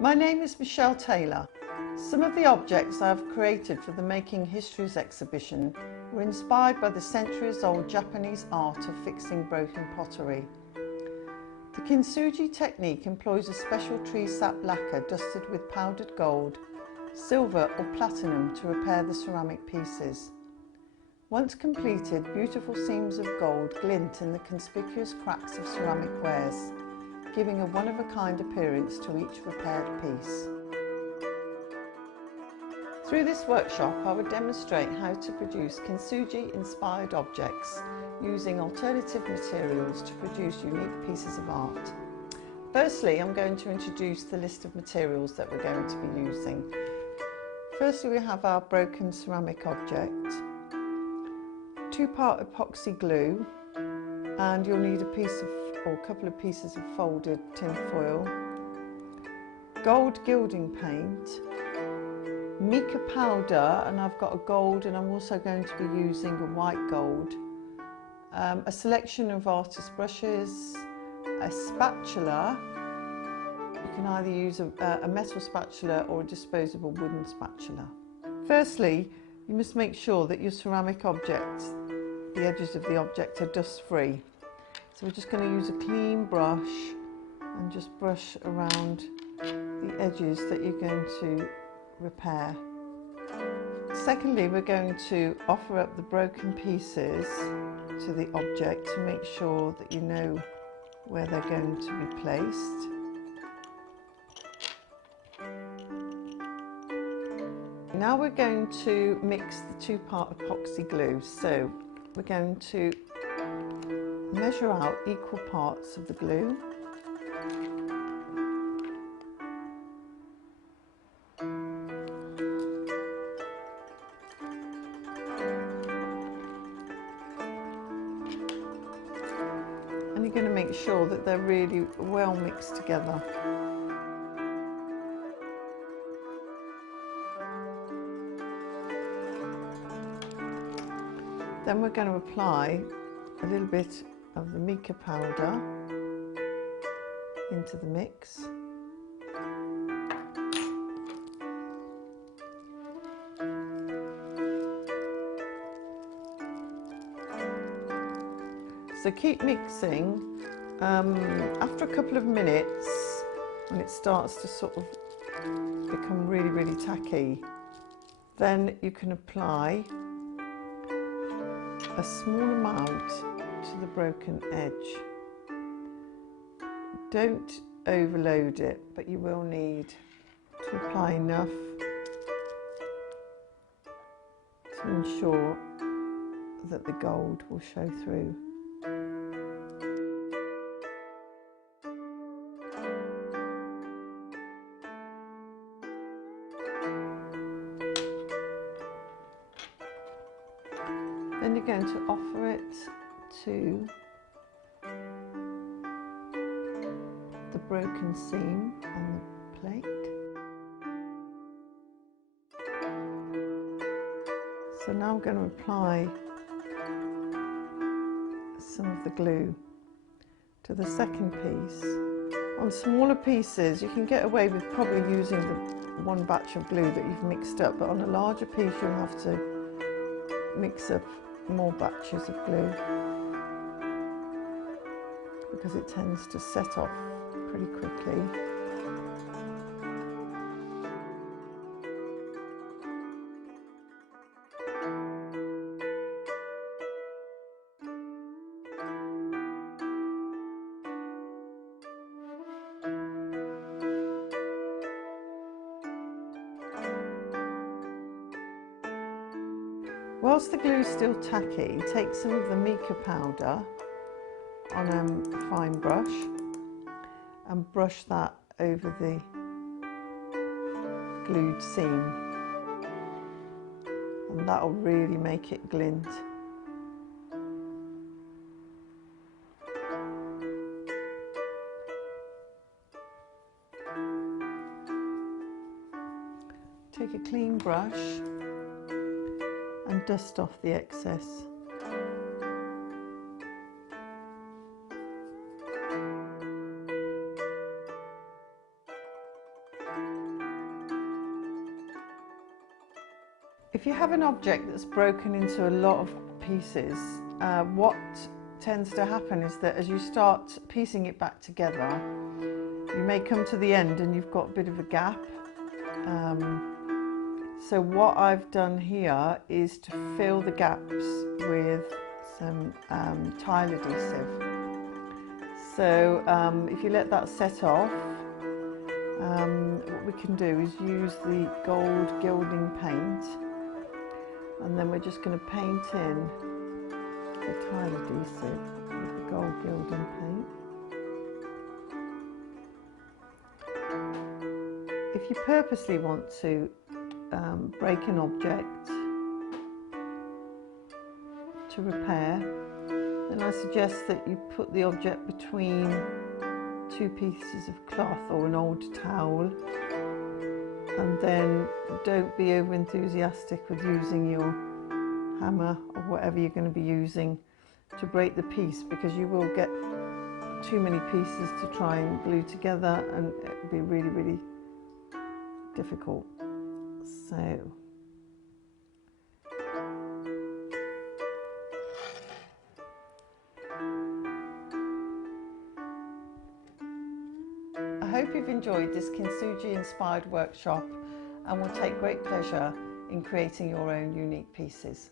My name is Michelle Taylor. Some of the objects I have created for the Making Histories exhibition were inspired by the centuries-old Japanese art of fixing broken pottery. The Kintsugi technique employs a special tree sap lacquer dusted with powdered gold, silver or platinum to repair the ceramic pieces. Once completed, beautiful seams of gold glint in the conspicuous cracks of ceramic wares, giving a one-of-a-kind appearance to each repaired piece. Through this workshop, I would demonstrate how to produce Kintsugi-inspired objects using alternative materials to produce unique pieces of art. Firstly, I'm going to introduce the list of materials that we're going to be using. Firstly, we have our broken ceramic object, 2-part epoxy glue, and you'll need a couple of pieces of folded tin foil, gold gilding paint, mica powder, and I've got a gold, and I'm also going to be using a white gold, a selection of artist brushes, a spatula. You can either use a metal spatula or a disposable wooden spatula. Firstly, you must make sure that your ceramic object, the edges of the object, are dust free. So we're just going to use a clean brush and just brush around the edges that you're going to repair. Secondly, we're going to offer up the broken pieces to the object to make sure that you know where they're going to be placed. Now we're going to mix the 2-part epoxy glue. So we're going to measure out equal parts of the glue. And you're going to make sure that they're really well mixed together. Then we're going to apply a little bit of the mica powder into the mix. So keep mixing. After a couple of minutes, when it starts to sort of become really, really tacky, then you can apply a small amount to the broken edge. Don't overload it, but you will need to apply enough to ensure that the gold will show through. Then you're going to offer it to the broken seam on the plate. So now I'm going to apply some of the glue to the second piece. On smaller pieces, you can get away with probably using the one batch of glue that you've mixed up, but on a larger piece you'll have to mix up more batches of glue because it tends to set off pretty quickly. Whilst the glue is still tacky, take some of the mica powder on a fine brush and brush that over the glued seam, and that will really make it glint. Take a clean brush and dust off the excess. If you have an object that's broken into a lot of pieces, what tends to happen is that as you start piecing it back together, you may come to the end and you've got a bit of a gap. So what I've done here is to fill the gaps with some tile adhesive. So if you let that set off, what we can do is use the gold gilding paint, and then we're just going to paint in the tile adhesive with the gold gilding paint. If you purposely want to break an object to repair, then I suggest that you put the object between two pieces of cloth or an old towel, and then don't be over enthusiastic with using your hammer or whatever you're going to be using to break the piece, because you will get too many pieces to try and glue together and it will be really, really difficult. So I hope you've enjoyed this Kintsugi inspired workshop and will take great pleasure in creating your own unique pieces.